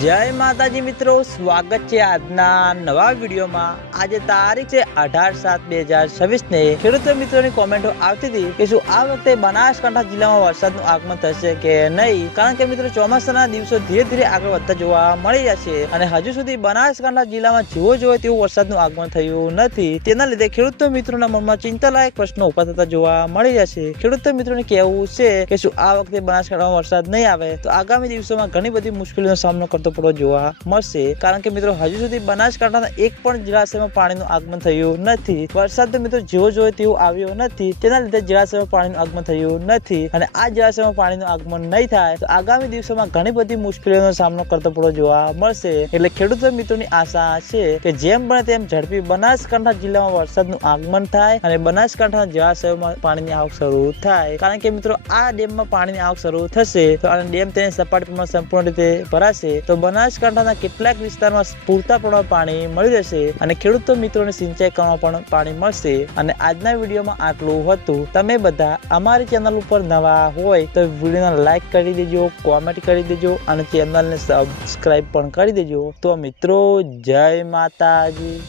જય માતાજી મિત્રો, સ્વાગત છે આજના નવા વિડીયોમાં। આજે તારીખ છે 18/7/2026 ને ખેડૂતો મિત્રોની કોમેન્ટો આવતી હતી કે શું આ વખતે બનાસકાંઠા જિલ્લામાં વરસાદનું આગમન થશે કે નહીં, કારણ કે મિત્રો ચોમાસાના દિવસો ધીરે ધીરે આગળ વધતા જોવા મળી રહ્યા છે અને હજુ સુધી બનાસકાંઠા જિલ્લામાં જેવો જોઈએ તેવું વરસાદનું આગમન થયું નથી। તેના લીધે ખેડૂતો મિત્રોના મનમાં ચિંતાલાયક પ્રશ્નો ઉભા થતા જોવા મળી રહ્યા છે। ખેડૂતો મિત્રોને કહેવું છે કે શું આ વખતે બનાસકાંઠામાં વરસાદ નહીં આવે તો આગામી દિવસોમાં ઘણી બધી મુશ્કેલીનો સામનો કરતો પડવો જોવા મળશે, કારણ કે મિત્રો હજુ સુધી બનાસકાંઠાના એક પણ જળાશયમાં પાણીનું આગમન થયું નથી। વરસાદ તો મિત્રો જેવો જોઈએ તેવો આવ્યો નથી, તેના લીધે જળાશયમાં પાણીનું આગમન થયું નથી અને આ જળાશયમાં પાણીનું આગમન નહીં થાય તો આગામી દિવસોમાં ઘણી બધી મુશ્કેલીઓનો સામનો કરતો પડવો જોવા મળશે। એટલે ખેડૂતો મિત્રોની આશા છે કે જેમ બને તેમ ઝડપી બનાસકાંઠા જિલ્લામાં વરસાદનું આગમન થાય અને બનાસકાંઠાના જળાશયોમાં પાણીની આવક શરૂ થાય, કારણ કે મિત્રો આ ડેમમાં પાણીની આવક શરૂ થશે તો આ ડેમ તેની સપાટીમાં સંપૂર્ણ રીતે ભરાશે તો બનાસકાંઠાના કેટલાક વિસ્તારમાં પૂરતા પ્રમાણમાં પાણી મળી રહેશે અને ખેડૂતો મિત્રોને સિંચાઈ કરવામાં પણ પાણી મળશે। અને આજના વિડીયોમાં આટલું હતું। તમે બધા અમારી ચેનલ ઉપર નવા હોય તો વિડીયોને લાઈક કરી દેજો, કોમેન્ટ કરી દેજો અને ચેનલને સબસ્ક્રાઇબ પણ કરી દેજો। તો મિત્રો જય માતાજી।